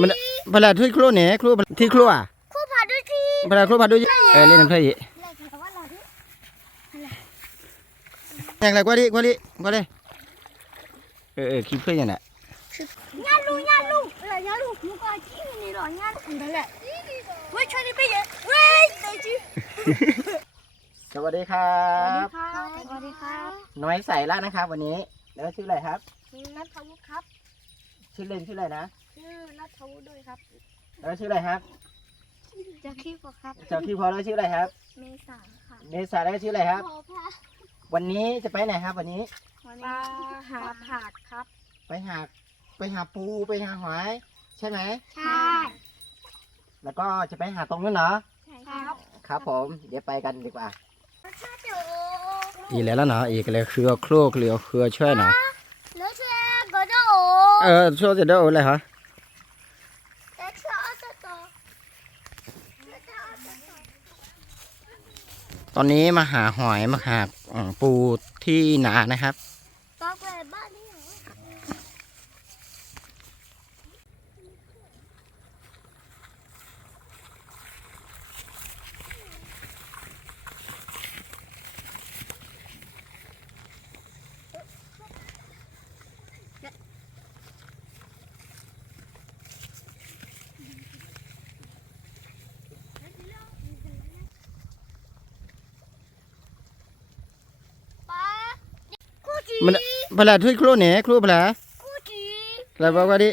มันเวลาที่ครัวเนี่ยครัวที่ครัวครูพาดูทีเวลาครัวพาดูเล่นน้ำเพลย์อย่างไรกว่าดิกว่าดิคิดเพื่อนยังไงญาลูเลยญาลูมึงก็จี้นี่หรอญาลูนั่นแหละเว้ยช่วยดิไปเยอะเว้ยเตจิสวัสดีครับสวัสดีครับ น้อยใส่ละนะครับวันนี้แล้วชื่ออะไรครับนัทวุฒิครับชื่อเล่นชื่ออะไรนะชื่อนัทวุฒิด้วยครับแล้วชื่ออะไรครับจะขี้พอครับเจ้าขี้พอแล้วชื่ออะไรครับเมษาค่ะเมษาแล้วชื่ออะไรครับวันนี้จะไปไหนครับวันนี้หาผักครับไปหาปูไปหาหอยใช่ไหมใช่แล้วก็จะไปหาตรงนู้นเนาะใช่ครับครับผมเดี๋ยวไปกันดีกว่าอีแล้วเนาะอีกเลยคือครัวคือช่วยเนาะแล้วเชื่อก็จะช่วยจะได้อะไรฮะตอนนี้มาหาหอยมาหาปูที่นานะครับมันเวลาที่ครัวเนี่ยครัวเวลาแล้วบอกว่าดิ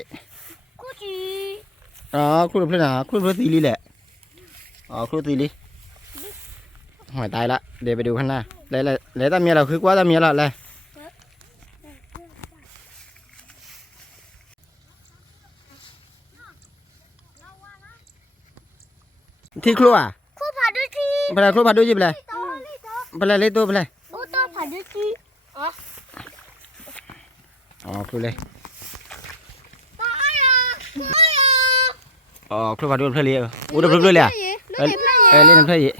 ครัวเพื่อนครัวเพื่อนตีลีแหละครัวตีลีหอยตายละเดี๋ยวไปดูข้างหน้าแล้วตาเมียเราคือว่าตาเมียเราอะไรที่ครัวพาดูทีเวลาครัวพาดูจีบเลยเวลาเล่นตัวเวลาพาดูทีครัวเลยครัวพาดูเพลย์ดูเพลย์เลยเล่นเพลย์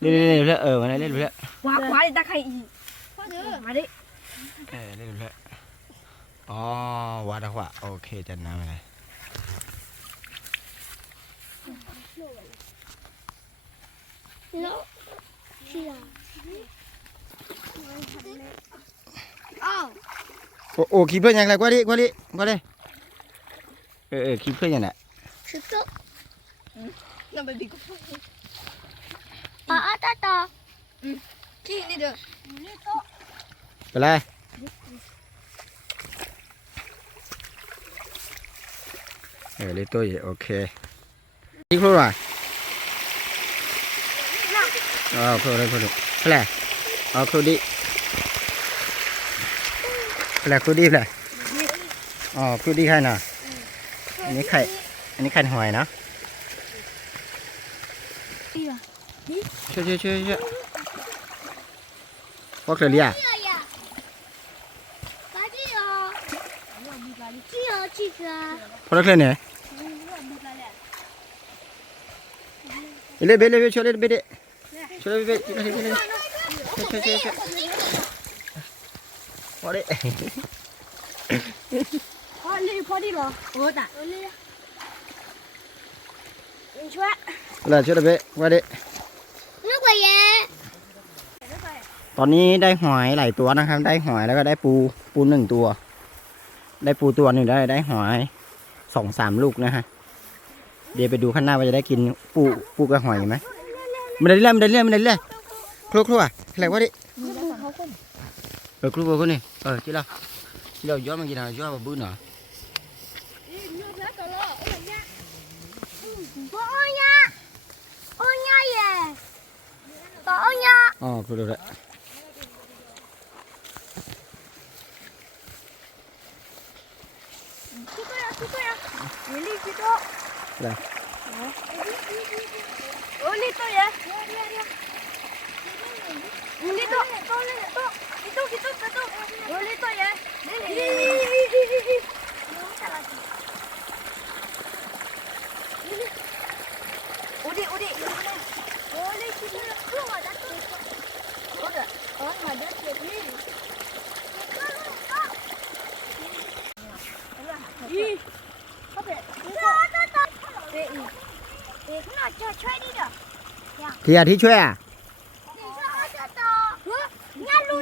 เล่นวันนี้เล่นเพลย์ว้าตาใครอีกมาดิเล่นเพลย์วาดว่าโอเคจันน้ำอะไรคิดเพื่อนยังไงกว่าดิคิดเพื่อนยังไงนั่นเป็นบิ๊กต่อที่นี่เด้อไปเลยเล่นตัวโอเคที่ครัวครัวครัวครัวครัวดิครัวดิเลยครัวดิใครน่ะอันนี้ไข่หอยนะช่วยพวกเธอเรียกพวกเธอเนี่ยเบลช่วยเบลช่วยพอดิเหรอจ้ะช่วยช่วยเบลว่าดิตอนนี้ได้หอยหลายตัวนะครับได้หอยแล้วก็ได้ปูหนึ่งตัวได้ปูตัวหนึ่งได้หอย2-3 ลูกนะฮะเดี๋ยวไปดูข้างหน้าว่าจะได้กินปูกับหอยไหมมันได้เรื่อยครัวอะไรวะดิครัวคนนี้ที่เราย้อนมากินอะไรย้อนมาบื้นเหรอครัวเลย来。Olito ya. Olito. Itu. Olito ya. Udi. Oleh kita keluar dah tu. Udah. Ada ni. ที่อาที่ช่วยอ่ะ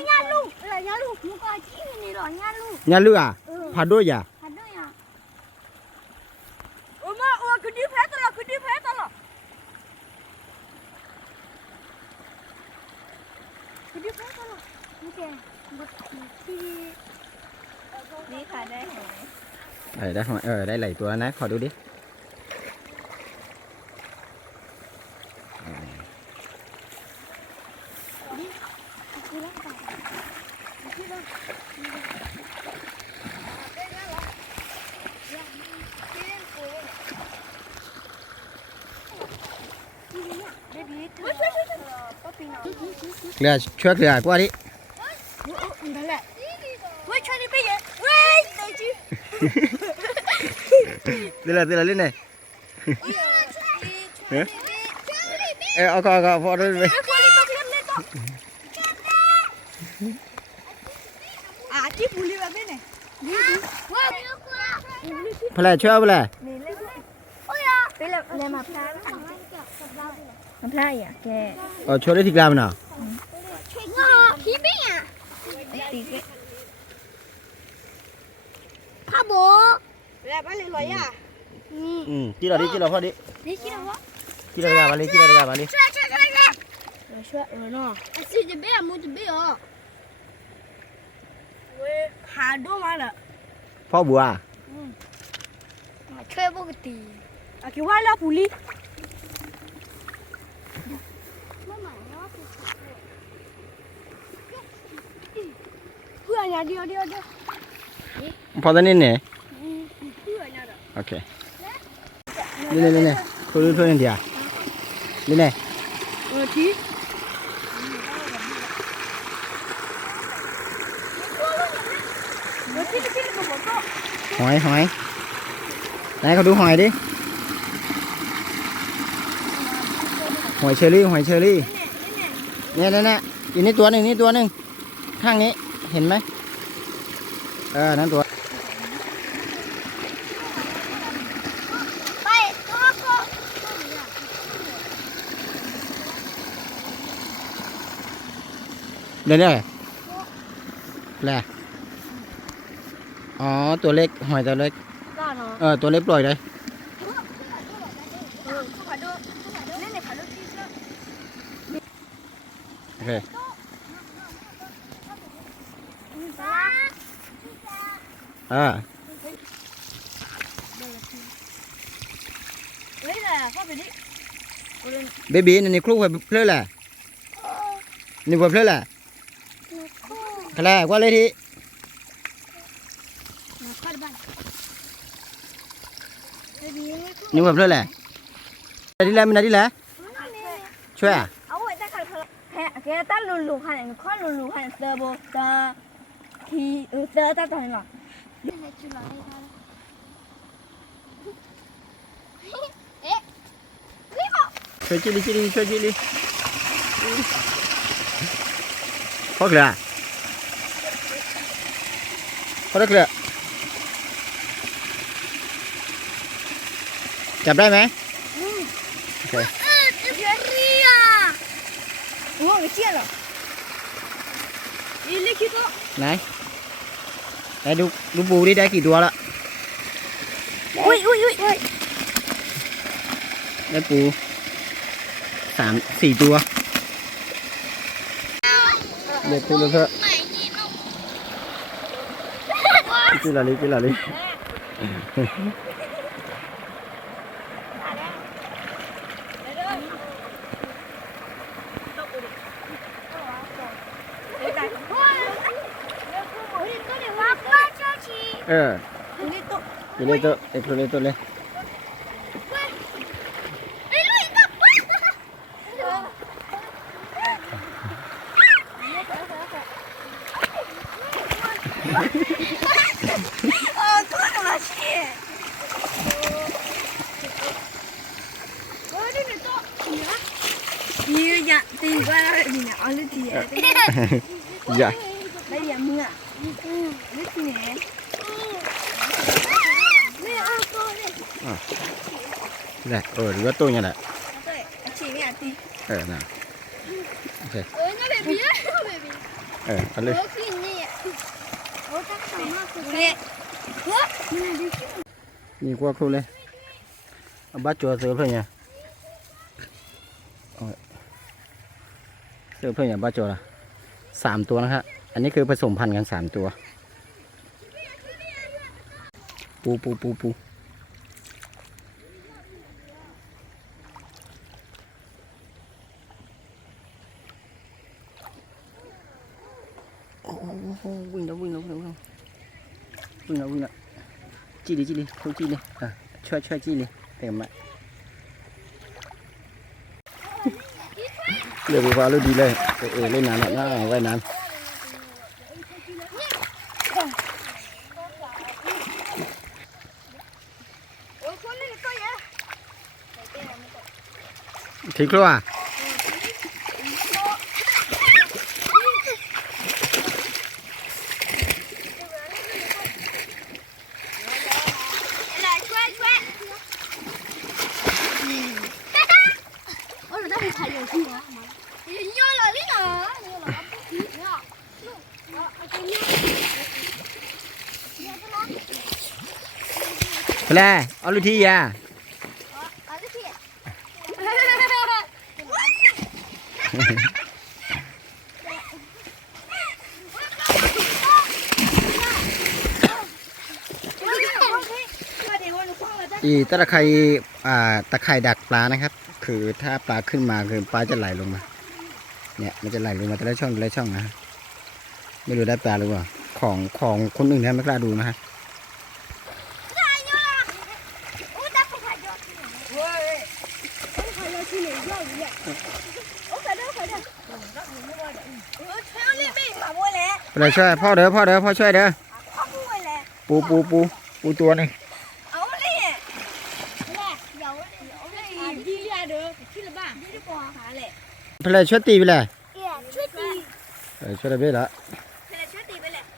Nyalu, lah nyalu. Muka cing ni loh nyalu. เนี่ยลูกอ่ะพาด้วยอ่ะ Ada ya. Oma, wah gede banget lah, gede banget lah. Gede banget lah. Oke, buatนี่ค่ะได้หอย ได้หอยได้หลายตัวนะขอดูดิเกลือช่วยเกลือกว่าดิ นั่นแหละเว้ยช่วยดิไปเยอะเว้ยเดี๋ยวจี เล่นเลยเอาก็พอได้ไหม ที่บุรีแบบนี้เนี่ยว้าว พลายช่วยพลาย โอ้ยไปเลยมาพลาดมาพลาดอ่ะแก ช่วยได้ที่กลางมันเหรอ พี่บี้อ่ะพ่อโบแล้วไปเลยอ่ะ กี่เราพอดิ นี่คิดว่า กี่เรามาเลยช่วยเนาะสิจะเบี้ยมูจะเบี้ยเว้ยหาดูมาละ พ่อบัว ช่วยปกติอ่ะคิดว่าแล้วปุลีเพื่อนอย่าเดียว พอตอนนี้เนี่ย เพื่อนอย่าเด้อ โอเคนี่คุยเรื่องเดียวนี่ ที่หอยไหนเขาดูหอยดิหอยเชอรี่เนี่ยอีกนี่ตัวหนึ่งข้างนี้เห็นไหมนั่นตัว ไปก็ เดี๋ยวแหละอ๋อตัวเล็กหอยตัวเล็ก ก็เนาะ ตัวเล็กปล่อยเลย ขอดูนี่ขอดูที่เสื้อ โอเคเฮ้ยน่ะพ่อไปดิ เบบี้นี่คลุกไปเพื่อแหละนี่เพื่อแหละแหละว่าเลยทีนี่เพื่อแหละดีแล้วมันดีแล้วช่วยอ่ะ เอาไว้แต่เขาแค่ตั้งลุๆค่ะอย่างข้อลุๆค่ะเตอร์โบเตอร์ทีเตอร์ตั้งตรงนี้หรอช่วยจิลิพ่อเกลือจับได้ไหมโอเค โอ้ยเชี่ยเหรออีลิคิโต ไหนดูปูดิได้กี่ตัวละ อุ้ย ได้ปู3-4 ตัวเด็กตัวเถอะกินอะไรอยู่ในตัวเด็กตัวเลยอย่าตีว่าดีนะเอาเลยทีอย่าได้ยังมึงอ่ะนี่ทีไหนไม่เอาตัวเลย ได้หรือว่าตัวเนี่ยแหละ ชีเนี่ยตี น่ะโอเค 那 baby， baby， เอาเลย 我可以你，我在看嘛，我， นี่กว่าครูเลยเอาบ้าจัวเสือเพื่อนเนี่ยเสือเพื่อนเนี่ยบ้าจัวละ3 ตัวนะครับอันนี้คือผสมพันธุ์กัน3 ตัวปูโอ้โหวิ่งแล้วจี้ดิเขาจี้ดิช่วยจี้ดิเต็มอ่ะเรือบัวรู้ดีเลยเล่นน้ำน่าว่ายน้ำทิ้งครัวไปเลยเอาลูกที่ยาตะไคร่ตะไคร่ดักปลานะครับคือถ้าปลาขึ้นมาคือปลาจะไหลลงมาเนี่ยมันจะไหลลงมาแต่ละช่องนะไม่รู้ได้ปลาหรือเปล่าของคนอื่นนะไม่กล้าดูนะฮะไปเลยช่วยพ่อเด้อพ่อช่วยเด้อปูตัวนึงไปเลยช่วยตีไปเลยช่วยได้ไปละ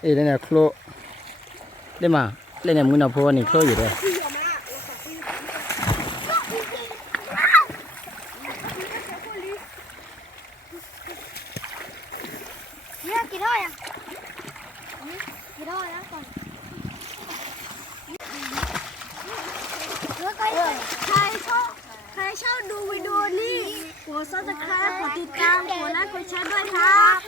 เนี่ยโคลได้มาเล่นเนี่ยมึงเอาพวกนี้โคลอยู่ด้วยกี่ท่อยังกี่ท่อแล้วก่อนใครชอบดูวิดีโอนี้กด Subscribe กดติดตามกดไลค์กดแชร์ด้วยครับ